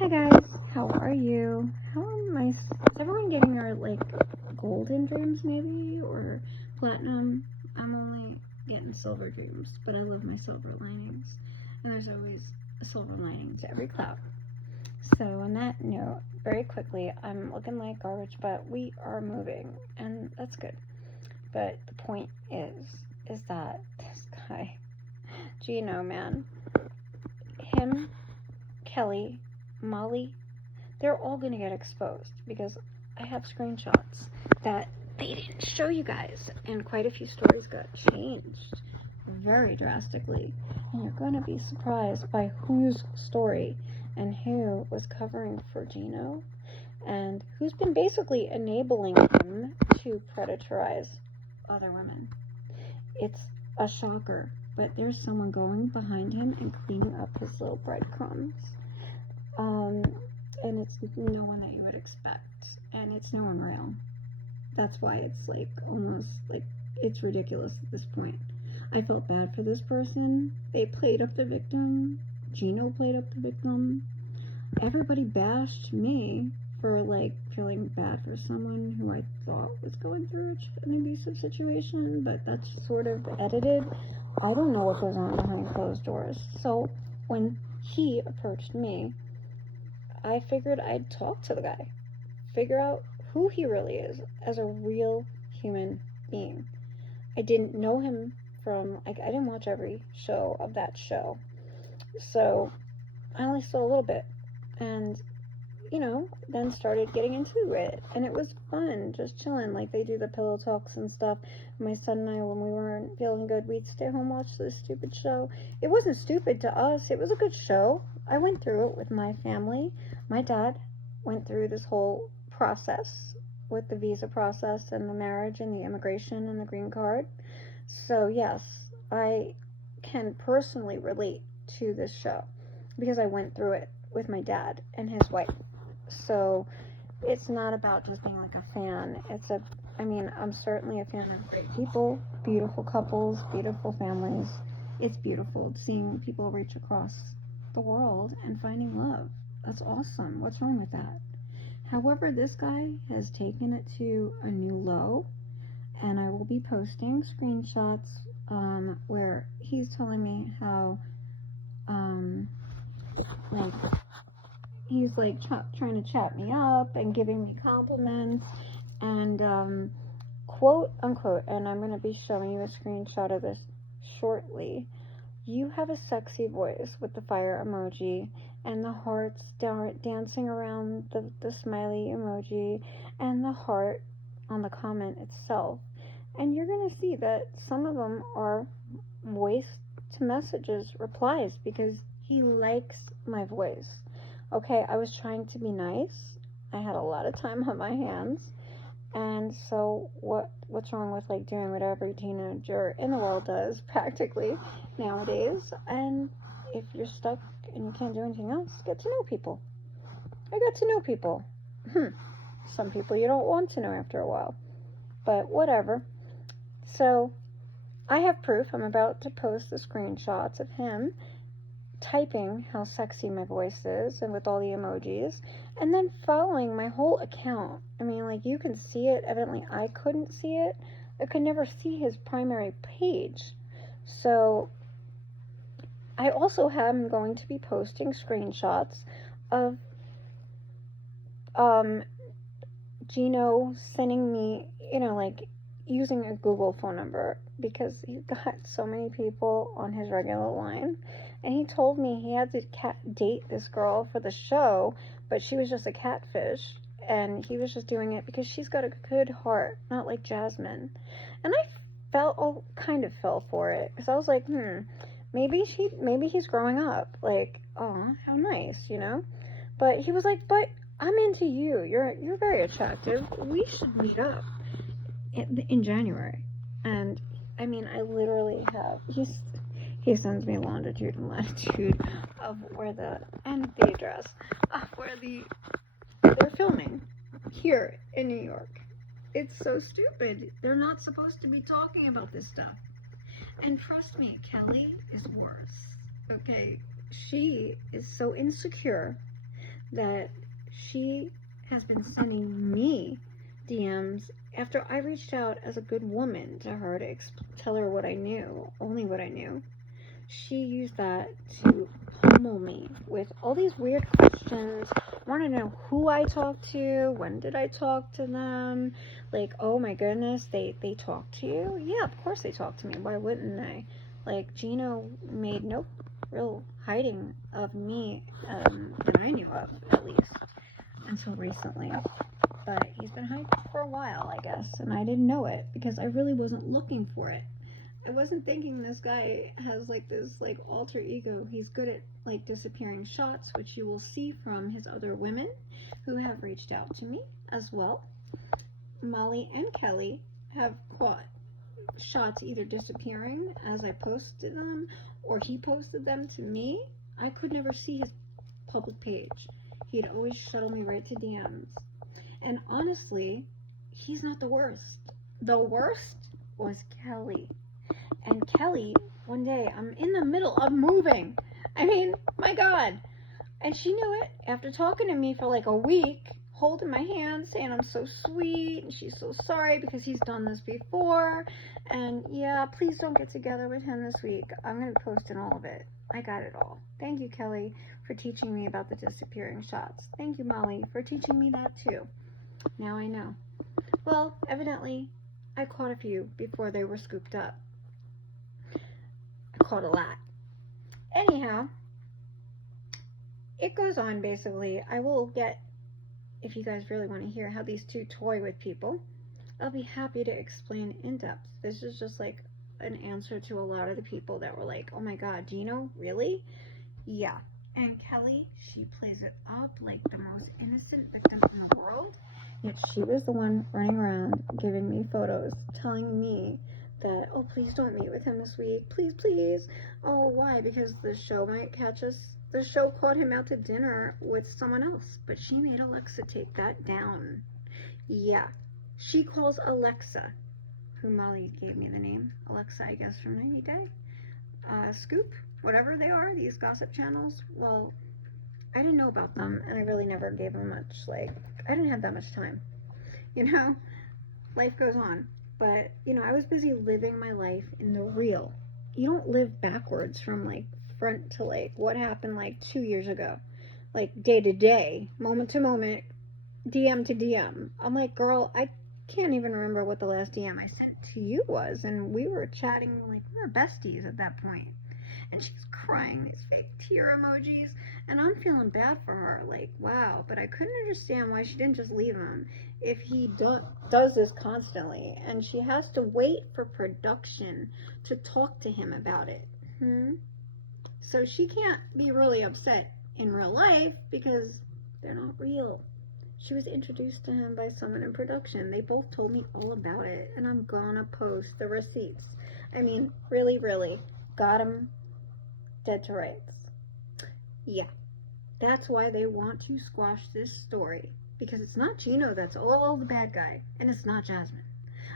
Hi guys, how are you? Is everyone getting their golden dreams maybe or platinum? I'm only getting silver dreams, but I love my silver linings. And there's always a silver lining to every cloud. So on that note, very quickly, I'm looking like garbage, but we are moving and that's good. But the point is that this guy, Gino, man, him, Kelly, Molly, they're all gonna get exposed because I have screenshots that they didn't show you guys, and quite a few stories got changed very drastically, and you're gonna be surprised by whose story and who was covering for Gino and who's been basically enabling him to predatorize other women. It's a shocker, but there's someone going behind him and cleaning up his little breadcrumbs. And it's no one that you would expect, and it's no one real. That's why it's almost it's ridiculous at this point. I felt bad for this person. They played up the victim. Gino played up the victim. Everybody bashed me for feeling bad for someone who I thought was going through an abusive situation, but that's sort of edited. I don't know what goes on behind closed doors. So when he approached me, I figured I'd talk to the guy, figure out who he really is as a real human being. I didn't know him from, I didn't watch every show of that show, so I only saw a little bit, and, then started getting into it, and it was fun, just chilling, they do the pillow talks and stuff. My son and I, when we weren't feeling good, we'd stay home, watch this stupid show. It wasn't stupid to us, it was a good show. I went through it with my family. My dad went through this whole process with the visa process and the marriage and the immigration and the green card. So yes, I can personally relate to this show because I went through it with my dad and his wife. So it's not about just being a fan. I'm certainly a fan of great people, beautiful couples, beautiful families. It's beautiful seeing people reach across the world and finding love. That's awesome. What's wrong with that? However, this guy has taken it to a new low, and I will be posting screenshots where he's telling me how he's trying to chat me up and giving me compliments and quote unquote, and I'm going to be showing you a screenshot of this shortly. You have a sexy voice with the fire emoji and the hearts dancing around the smiley emoji and the heart on the comment itself. And you're going to see that some of them are voice to messages replies because he likes my voice. Okay, I was trying to be nice. I had a lot of time on my hands. And so what's wrong with doing what every teenager in the world does practically nowadays? And if you're stuck and you can't do anything else, get to know people. I got to know people. Some people you don't want to know after a while, but whatever. So I have proof. I'm about to post the screenshots of him typing how sexy my voice is and with all the emojis, and then following my whole account. You can see it. Evidently I couldn't see it. I could never see his primary page. So I also am going to be posting screenshots of Gino sending me, using a Google phone number because he got so many people on his regular line. And he told me he had to date this girl for the show, but she was just a catfish, and he was just doing it because she's got a good heart, not like Jasmine. And I kind of fell for it because I was like, maybe he's growing up. Oh, how nice, But he was like, but I'm into you. You're very attractive. We should meet up in January. And I literally have. He sends me longitude and latitude of the address of where they're filming here in New York. It's so stupid. They're not supposed to be talking about this stuff. And trust me, Kelly is worse. Okay, she is so insecure that she has been sending me DMs after I reached out as a good woman to her to tell her what I knew, only what I knew. She used that to pummel me with all these weird questions. Want to know who I talked to, when did I talk to them, like, oh my goodness, they talked to you? Yeah, of course they talked to me. Why wouldn't they? Like, Gino made no real hiding of me that I knew of, at least, until recently. But he's been hiding for a while, I guess, and I didn't know it because I really wasn't looking for it. I wasn't thinking this guy has like this like alter ego. He's good at like disappearing shots, which you will see from his other women who have reached out to me as well. Molly and Kelly have caught shots either disappearing as I posted them or he posted them to me. I could never see his public page. He'd always shuttle me right to DMs. And honestly, he's not the worst. The worst was Kelly. And Kelly, one day, I'm in the middle of moving. I mean, my God. And she knew it after talking to me for like a week, holding my hand, saying I'm so sweet, and she's so sorry because he's done this before. And yeah, please don't get together with him this week. I'm going to be posting all of it. I got it all. Thank you, Kelly, for teaching me about the disappearing shots. Thank you, Molly, for teaching me that too. Now I know. Well, evidently, I caught a few before they were scooped up. I caught a lot. Anyhow, it goes on basically. I will get, if you guys really want to hear how these two toy with people, I'll be happy to explain in depth. This is just like an answer to a lot of the people that were like, oh my God, Gino, really? Yeah. And Kelly, she plays it up like the most innocent victim in the world. Yet she was the one running around giving me photos, telling me that, oh, please don't meet with him this week. Please, please. Oh, why? Because the show might catch us. The show caught him out to dinner with someone else, but she made Alexa take that down. Yeah. She calls Alexa, who Molly gave me the name, Alexa, I guess, from 90 Day. Scoop, whatever they are, these gossip channels. Well, I didn't know about them, and I really never gave them much, like, I didn't have that much time. You know, life goes on. But, you know, I was busy living my life in the real. You don't live backwards from, like, front to, like, what happened, like, 2 years ago. Like, day to day, moment to moment, DM to DM. I'm like, girl, I can't even remember what the last DM I sent to you was. And we were chatting, like, we were besties at that point. And she's crying these fake tear emojis, and I'm feeling bad for her, like, wow. But I couldn't understand why she didn't just leave him if he does this constantly, and she has to wait for production to talk to him about it. So she can't be really upset in real life because they're not real. She was introduced to him by someone in production. They both told me all about it, and I'm gonna post the receipts. I mean, really, really got him dead to rights. Yeah, that's why they want to squash this story, because it's not Gino that's all the bad guy, and it's not Jasmine.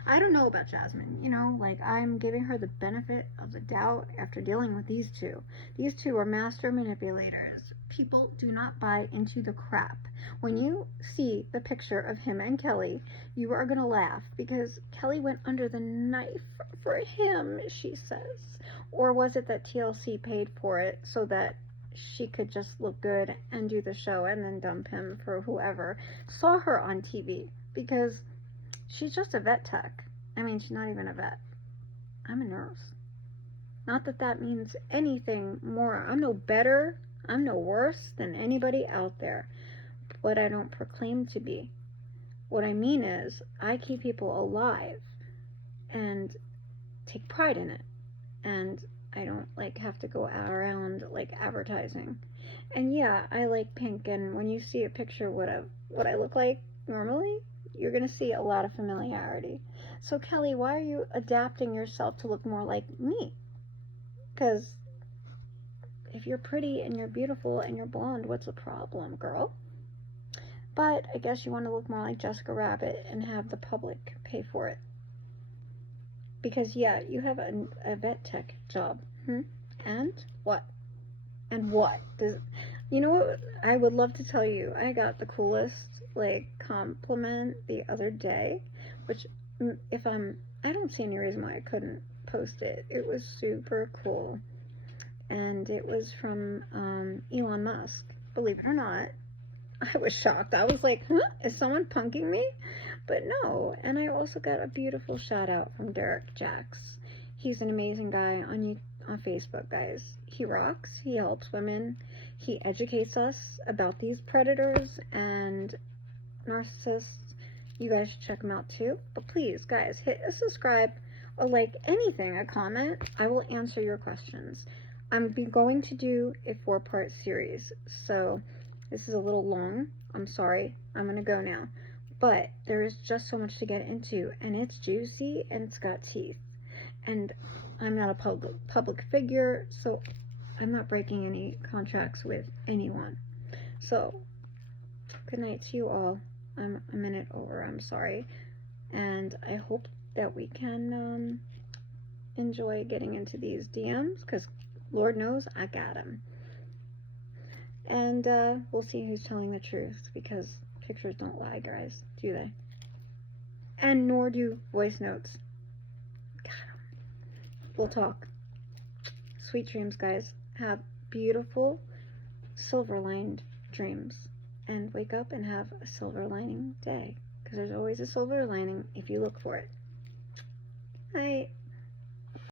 I don't know about Jasmine, you know, like, I'm giving her the benefit of the doubt after dealing with these two. These two are master manipulators. People do not buy into the crap. When you see the picture of him and Kelly, you are going to laugh, because Kelly went under the knife for him, she says. Or was it that TLC paid for it so that she could just look good and do the show and then dump him for whoever saw her on TV? Because she's just a vet tech. I mean, she's not even a vet. I'm a nurse. Not that that means anything more. I'm no better, I'm no worse than anybody out there. But I don't proclaim to be. What I mean is, I keep people alive and take pride in it. And I don't, like, have to go around, like, advertising. And yeah, I like pink, and when you see a picture what I look like normally, you're going to see a lot of familiarity. So, Kelly, why are you adapting yourself to look more like me? Because if you're pretty and you're beautiful and you're blonde, what's the problem, girl? But I guess you want to look more like Jessica Rabbit and have the public pay for it. Because, yeah, you have a vet tech job. And what? And what? You know what? I would love to tell you. I got the coolest like compliment the other day, which if I don't see any reason why I couldn't post it. It was super cool, and it was from Elon Musk. Believe it or not, I was shocked. I was like, huh? Is someone punking me? But no. And I also got a beautiful shout out from Derek Jacks. He's an amazing guy on Facebook, guys. He rocks. He helps women. He educates us about these predators and narcissists. You guys should check him out too. But please, guys, hit a subscribe, a like, anything, a comment. I will answer your questions. I'm going to do a 4-part series, so this is a little long. I'm sorry. I'm going to go now. But there is just so much to get into, and it's juicy, and it's got teeth. And I'm not a public figure, so I'm not breaking any contracts with anyone. So, good night to you all. I'm a minute over. I'm sorry. And I hope that we can enjoy getting into these DMs, because Lord knows I got them. And we'll see who's telling the truth, because pictures don't lie, guys, do they? And nor do voice notes. Got 'em. We'll talk. Sweet dreams, guys. Have beautiful silver-lined dreams. And wake up and have a silver lining day. Because there's always a silver lining if you look for it. Night.